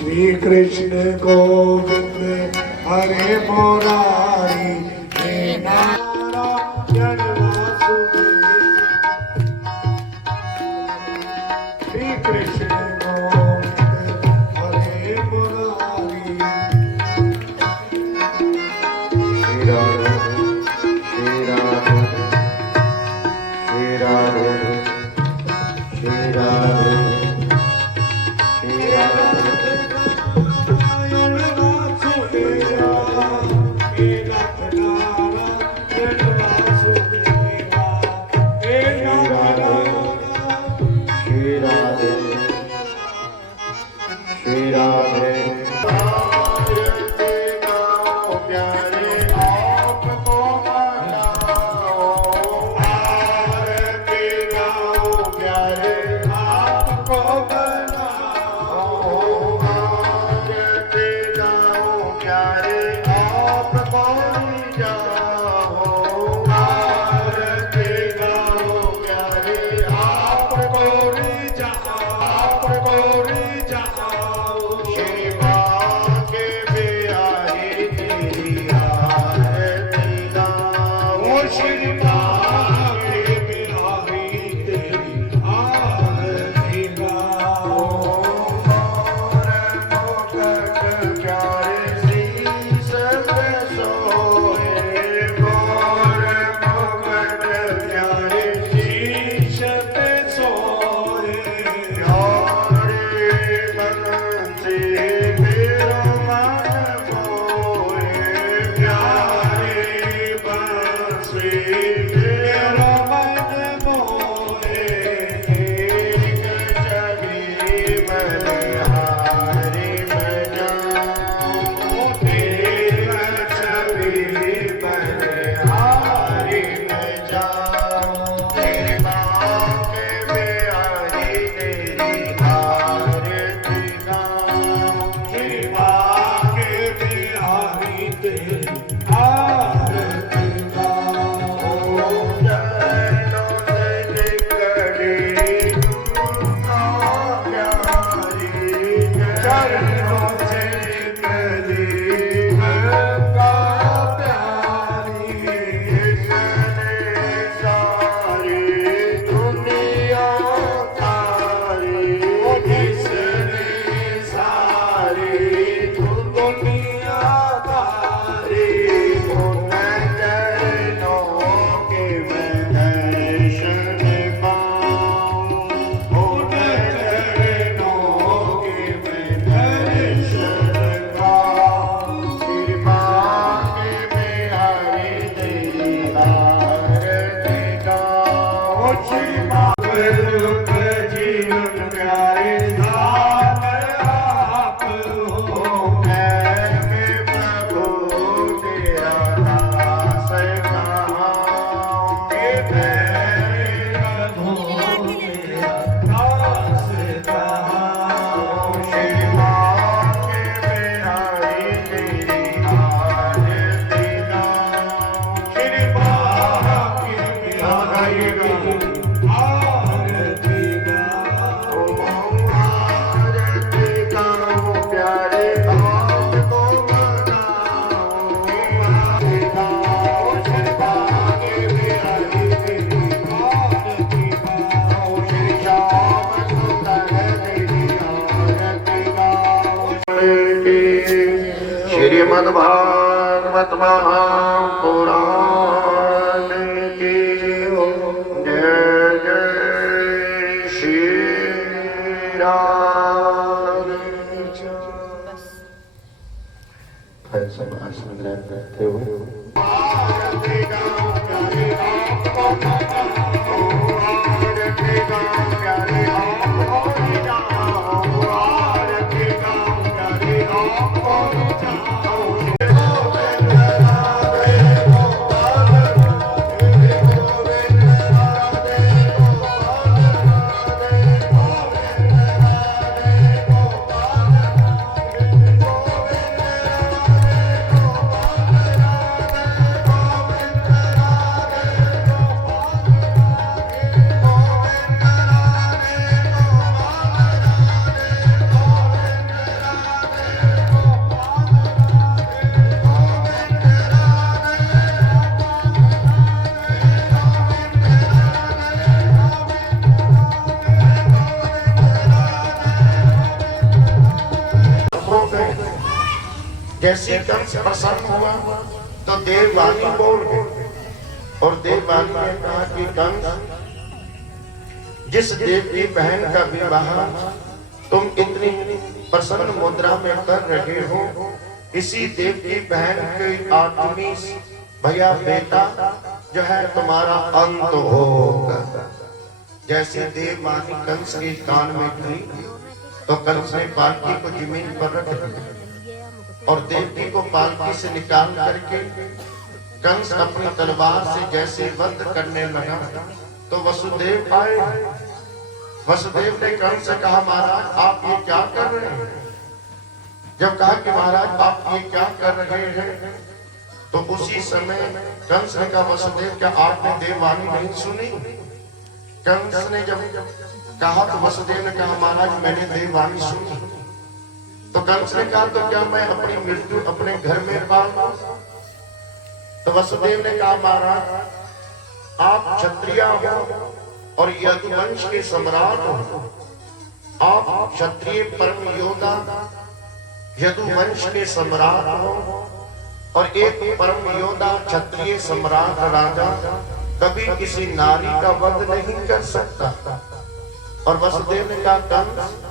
श्री कृष्ण गोविंद हरे मुरारी हे नारायण वासुदेव। श्री कृष्ण गोविंद हरे मुरारी श्री राधे श्री राधे श्री राधे श्री राधे श्रीमद्भागवत महापुराण की जय जय श्री राम। सब आसन ग्रहण करते हुए जैसे कंस प्रसन्न हुआ तो देववाणी बोल गई और देववाणी ने कहा कि कंस, जिस देव की बहन का विवाह तुम इतनी प्रसन्न मुद्रा में कर रहे हो, इसी देव की बहन के आदमी भैया बेटा जो है तुम्हारा अंत होगा। जैसे देववाणी कंस के कान में गई तो कंस ने पालकी को जमीन पर रख दिया और देवकी को पालकी से निकाल करके कंस अपनी तलवार से जैसे वध करने लगा तो वसुदेव आए। वसुदेव ने कंस से कहा, महाराज आप ये क्या कर रहे हैं? जब कहा कि महाराज आप ये क्या कर रहे हैं तो उसी समय कंस ने कहा, वसुदेव क्या आपने देववाणी नहीं सुनी? कंस ने जब कहा तो वसुदेव ने कहा, महाराज मैंने देववाणी सुनी। तो कंस ने कहा, तो क्या मैं अपनी मृत्यु अपने घर में पाल लूं? तो वसुदेव ने कहा, महाराज आप क्षत्रिय हो और यदुवंश के सम्राट हो, आप क्षत्रिय परम योद्धा यदुवंश के सम्राट हो और एक परम योद्धा क्षत्रिय सम्राट राजा कभी किसी नारी का वध नहीं कर सकता। और वसुदेव ने कहा, कंस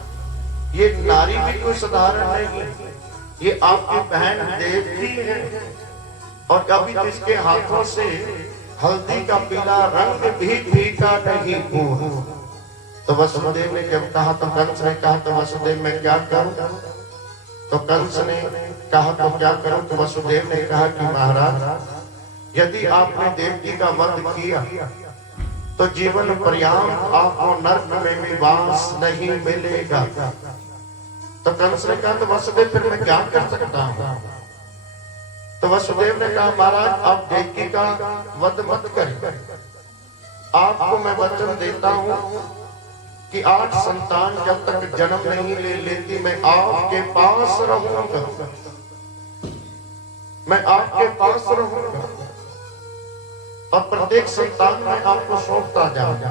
ये नारी भी कोई साधारण नहीं, ये आपकी बहन देवकी है और कभी जिसके हाथों से हल्दी का पीला रंग भी फीका नहीं हुआ। तो वसुदेव ने जब कहा तो कंस ने कहा, तो वसुदेव मैं क्या करूं? तो कंस ने कहा तो क्या करूं? तो वसुदेव ने कहा कि महाराज यदि आपने देवकी का वध किया तो जीवन पर्यंत आपको नर्क में भी वास नहीं मिलेगा। तो कंस ने कहा, तो वसुदेव फिर मैं क्या कर सकता हूँ? तो वसुदेव ने कहा, महाराज आप देवकी का वध मत करिए, आपको मैं वचन देता हूँ कि 8 संतान जब तक जन्म नहीं ले लेती मैं आपके पास रहूंगा, मैं आपके पास रहूंगा और प्रत्येक संतान में आपको सौंपता जाऊंगा।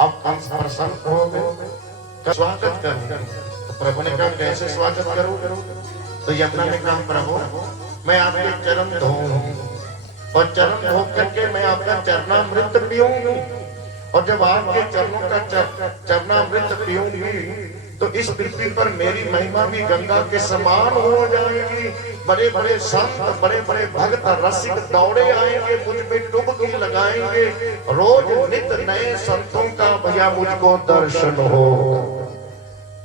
अब कंस प्रसन्न हो गए, स्वागत करूंगा। तो प्रभु ने कहा, कैसे स्वागत करूं? तो यमुना ने कहा, प्रभु मैं आपके चरण धोऊंगी और चरण धो करके मैं आपका चरणामृत पीऊंगी और जब आपके चरणों का चरणामृत पीऊंगी तो इस पृथ्वी पर मेरी महिमा भी गंगा के समान हो जाएगी। बड़े बड़े संत बड़े बड़े भक्त रसिक दौड़े आएंगे, मुझ पे डुबकी लगाएंगे, रोज नित्य नए संतों का भैया मुझको दर्शन हो।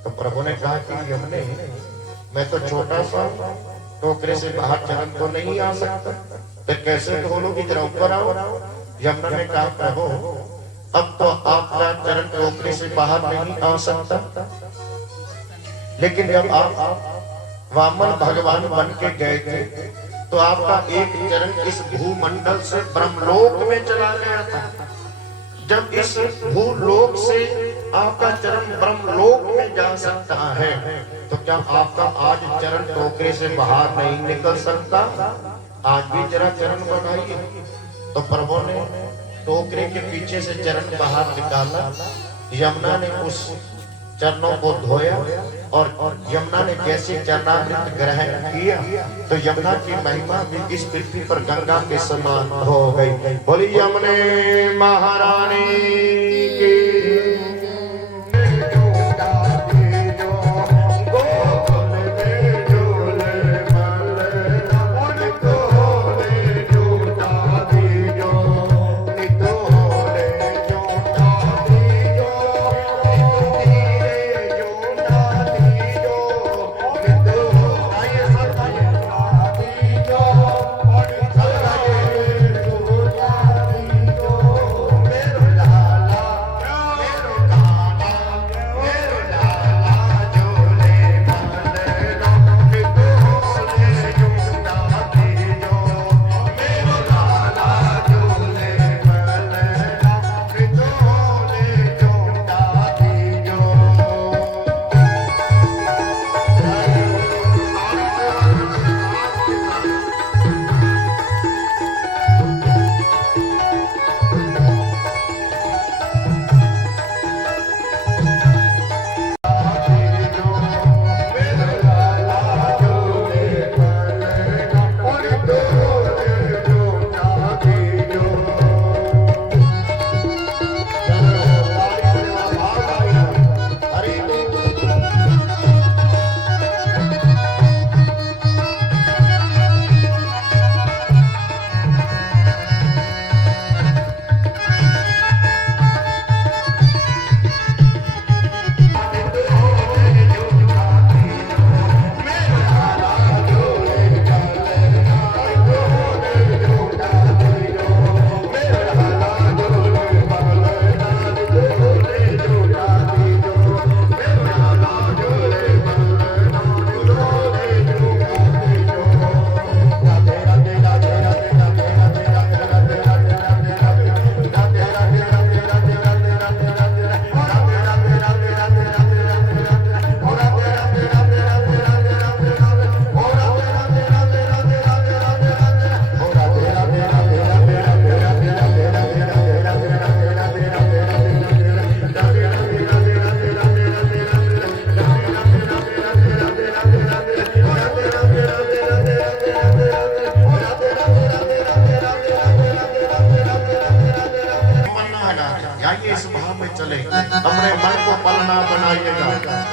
तो प्रभु ने कहा कि यमुने मैं तो छोटा सा टोकरे से बाहर चरण तो नहीं आ सकता, फिर कैसे बोलोगी? जरा ऊपर आओ। यमुना ने कहा, प्रभु अब तो आपका चरण टोकरे से बाहर नहीं आ सकता, लेकिन जब आप वामन भगवान बन के गए थे तो आपका एक चरण इस भूमंडल से ब्रह्मलोक में चला गया था। जब इस भूलोक से आपका चरण ब्रह्मलोक में जा सकता है तो क्या आपका आज चरण टोकरे से बाहर नहीं निकल सकता? आज भी जरा चरण बढ़ाइए। तो प्रभु ने टोकरे के पीछे से चरण बाहर निकाला, यमुना ने उस चरणों को धोया और यमुना ने जैसे चरणामृत ग्रहण किया तो यमुना की महिमा भी इस पृथ्वी पर गंगा के समान हो गई। बोली यमुने महारानी की।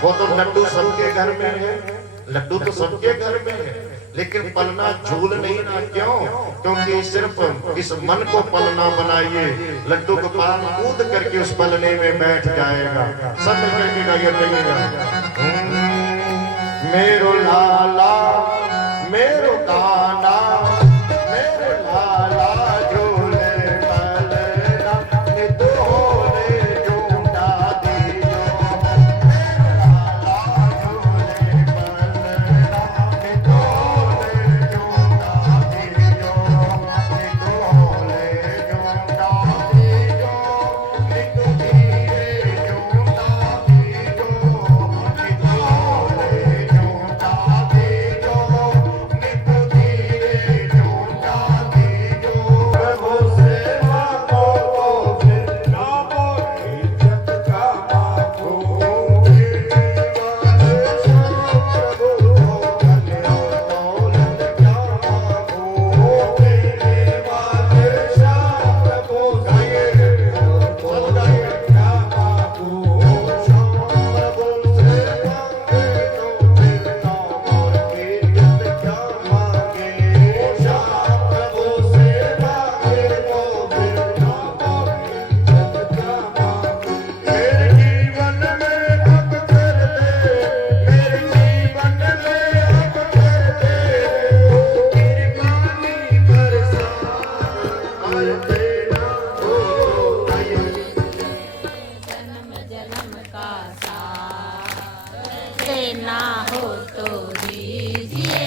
वो तो लड्डू सबके घर में है, लड्डू तो सबके घर में है, लेकिन पलना झूल नहीं ना। क्यों? क्योंकि सिर्फ इस मन को पलना बनाइए, लड्डू को पान कूद करके उस पलने में बैठ जाएगा। सब मिलकर के गाइए, कहिएगा मेरो लाला मेरो काना मेरो लाला झूले पलना नित होले झूठा दीजो। ना हो तो दीजिए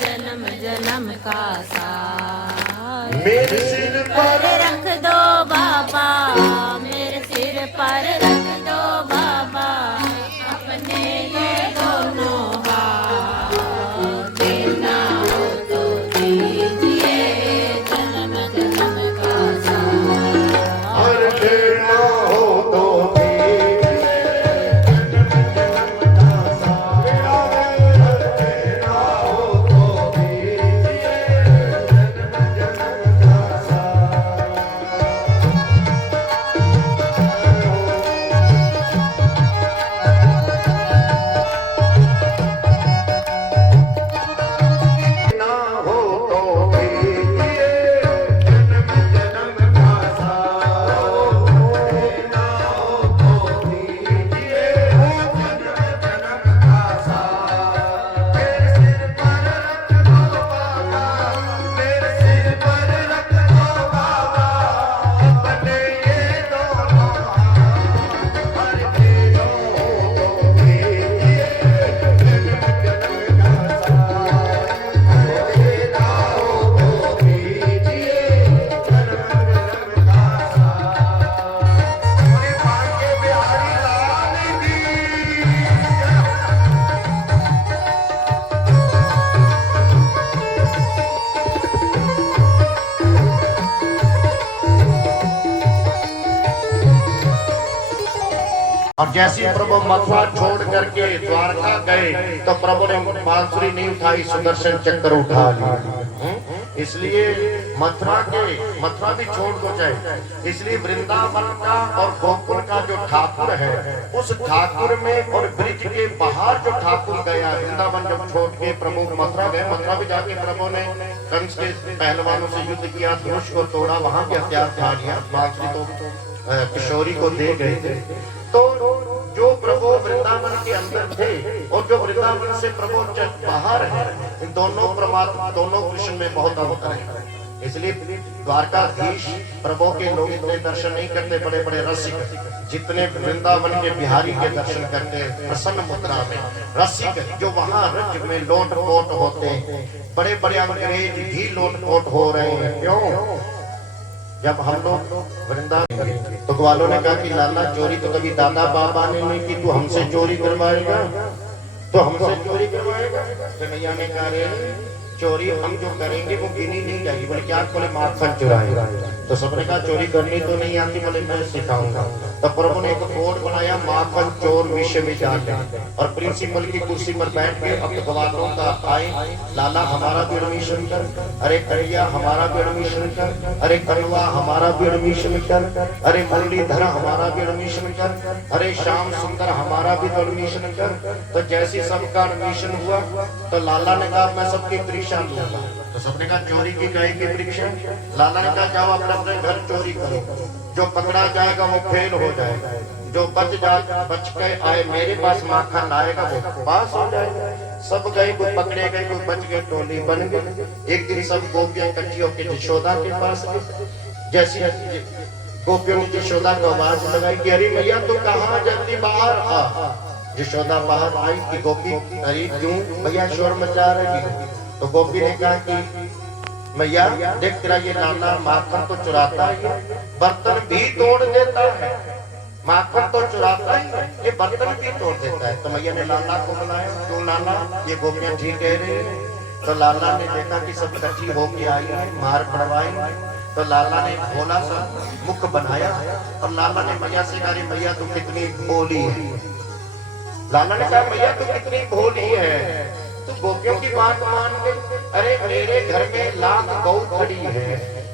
जन्म जन्म का साथ। मेरे सिर पर रख दो बाबा, मेरे सिर पर रख दो बाबा, अपने ये दोनों हाथ। देना हो तो दीजिए जन्म जन्म का साथ। और देना हो तो और जैसे ही प्रभु मथुरा छोड़ करके द्वारका गए तो प्रभु ने बांसुरी नहीं उठाई, सुदर्शन चक्र उठा लिया। इसलिए मथुरा भी छोड़ दो चाहे, इसलिए वृंदावन का और गोकुल का जो ठाकुर है, उस ठाकुर में और ब्रिज के बाहर जो ठाकुर गया, वृंदावन जब छोड़ के प्रभु मथुरा गए, मथुरा भी जाके प्रभु ने कंस के पहलवानों से युद्ध किया, धनुष को तोड़ा, वहां भी हथियार उठा लिया, बांसुरी तो किशोरी को दे गए थे। तो जो प्रभु वृंदावन के अंदर थे और जो वृंदावन से प्रभु बाहर है, इन दोनों परमात्मा, दोनों कृष्ण में बहुत अंतर है। इसलिए द्वारकाधीश प्रभु के लोग इतने दर्शन नहीं करते, बड़े बड़े रसिक जितने वृंदावन के बिहारी के दर्शन करते हैं प्रसन्न मुद्रा में, रसिक जो वहां रज में लोट पोट होते हैं, बड़े बड़े अंग्रेज भी लोट पोट हो रहे हैं। क्यों? जब हम लोग वृंदावन तो ग्वालों ने कहा कि लाला चोरी तो कभी दादा बाबा ने नहीं की, तू हमसे चोरी करवाएगा, तो हमसे चोरी करवाएगा। कन्हैया ने कहा रे चोरी हम जो करेंगे वो गिनी नहीं जाएगी। बोले क्या? बोले माखन चुराएगा। तो सबने कहा चोरी करनी तो नहीं आती, बोले मैं सिखाऊंगा। तो प्रभु ने एक बोर्ड बनाया, माखन चोर विश्वविद्यालय, और प्रिंसिपल की कुर्सी पर बैठ के अब ग्वालों का आए, लाला हमारा भी एडमिशन कर, अरे करिया हमारा भी एडमिशन कर, अरे कलवा हमारा भी एडमिशन कर, अरे मुरलीधर हमारा भी एडमिशन कर, अरे श्याम सुंदर हमारा भी एडमिशन कर। तो जैसे सबका एडमिशन हुआ तो लाला ने कहा मैं सबकी परीक्षा लूंगा। तो सबने कहा चोरी की कहे की परीक्षा? लाला ने कहा जाओ अपने अपने घर चोरी करो, जो पकड़ा जाएगा वो फेल हो जाएगा, जो बच के आए मेरे पास माखन आएगा वो पास हो जाएगा। सब गए, कोई पकड़े गए, कोई बच गए, टोली बन गई। एक दिन सब गोपियां इकट्ठी होकर यशोदा के पास गई। जैसी गोपियों ने यशोदा को आवाज लगाई कि अरे मैया तो कहाँ, जल्दी बाहर आ। यशोदा बाहर आई कि गोपी अरे क्यों भैया शोर मचा रही? तो गोपी ने कहा कि मैया देख तेरा ये लाला माखन तो चुराता है, बर्तन भी तोड़ देता है, माखन तो चुराता है, ये बर्तन भी तोड़ देता है। तो मैया ने लाला को बुलाया, क्यों लाला ये गोपियां ठीक कह रही है? तो लाला ने देखा कि सब इकट्ठी होके आई है, मार पड़वाई। तो लाला ने भोला सा मुख बनाया और लाला ने मैया से कहा मैया तू कितनी भोली है। लाला ने कहा मैया तू कितनी भोली है, तू गोपियों की बात मान गई। अरे मेरे घर में लाख गौ खड़ी है,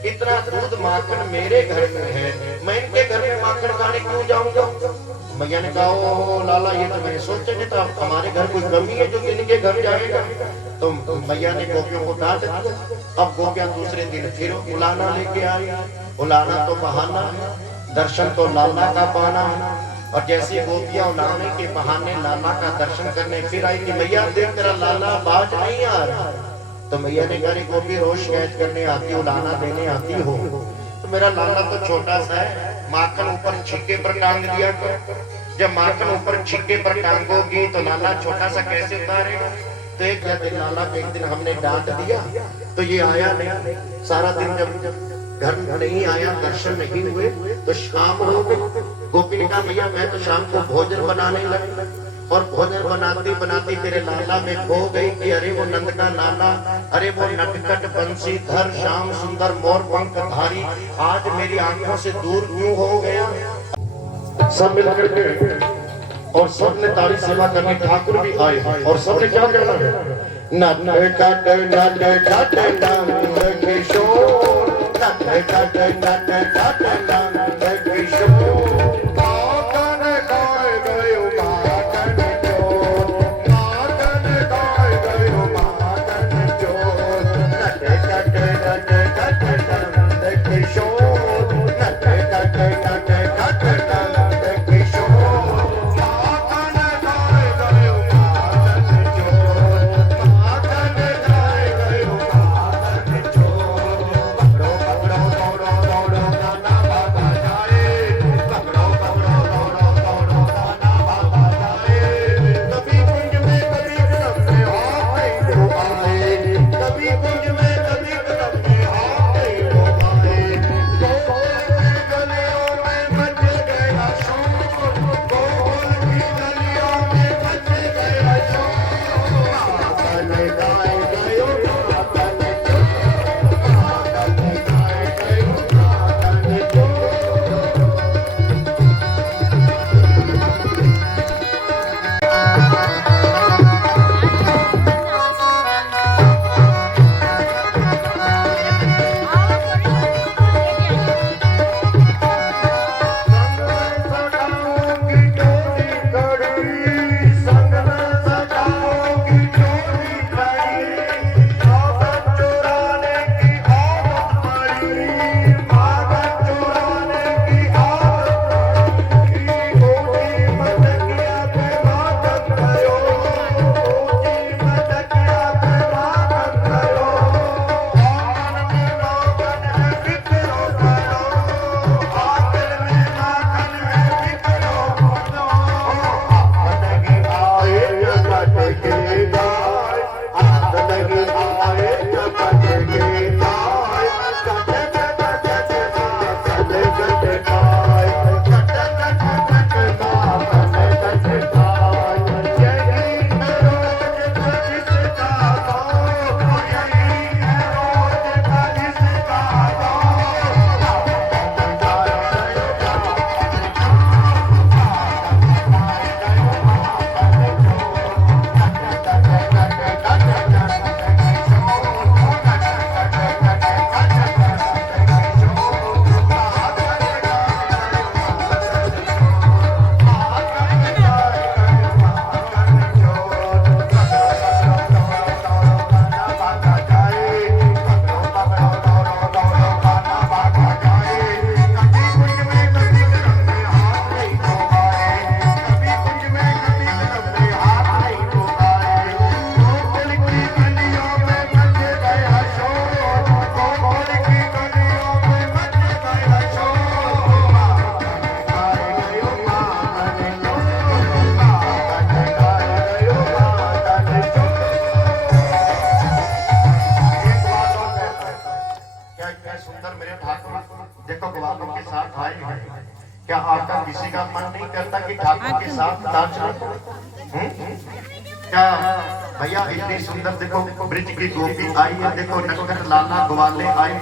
इतना दूध माखन मेरे घर में है, मैं इनके घर में माखन खाने क्यों जाऊंगा? मैया ने कहा ओ लाला ये तो मैंने सोचा नहीं था, हमारे घर कोई कमी है जो इनके घर जाएगा। तो मैया ने गोपियों को डांट दिया। अब गोपियां दूसरे दिन फिर उलाना लेके आई। उलाना तो बहाना है, दर्शन तो लाला का पाना है। और जैसी गोपियां उलाने के बहाने लाला का दर्शन करने फिर आई कि मैया देख तेरा लाला बाज नहीं आ रहा। तो मैया ने कहा गोपी रोज शिकायत करने आती हो, लाना देने आती हो, तो मेरा लाला तो छोटा सा है, माखन ऊपर छिक्के पर टांग दिया कर। जब माखन ऊपर छिक्के पर टांगोगी तो लाला छोटा सा कैसे उतारेगा? तो एक दिन लाला को एक दिन हमने डांट दिया तो ये आया नहीं। सारा दिन जब घर नहीं आया, दर्शन नहीं हुए, तो शाम हो गई। गोपी ने कहा भैया मैं तो शाम को भोजन बनाने लगी, और भोजन बनाती बनाती तेरे लाला में खो गई कि अरे वो नंद का लाला, अरे वो नटखट बंसीधर श्याम सुंदर मोर पंख धारी आज मेरी आंखों से दूर क्यों हो गया? सब मिलकर के और सबने तारी सेवा करनी, ठाकुर भी आए और सबने क्या कहना है? नटखट नटखट नंद किशोर, नटखट नटखट नंद किशोर। का मन नहीं करता कि ठाकुर के साथ नाच ले? क्या भैया इतनी सुंदर देखो ब्रिज की गोपी आई है, देखो नटखट लाला ग्वाले आए।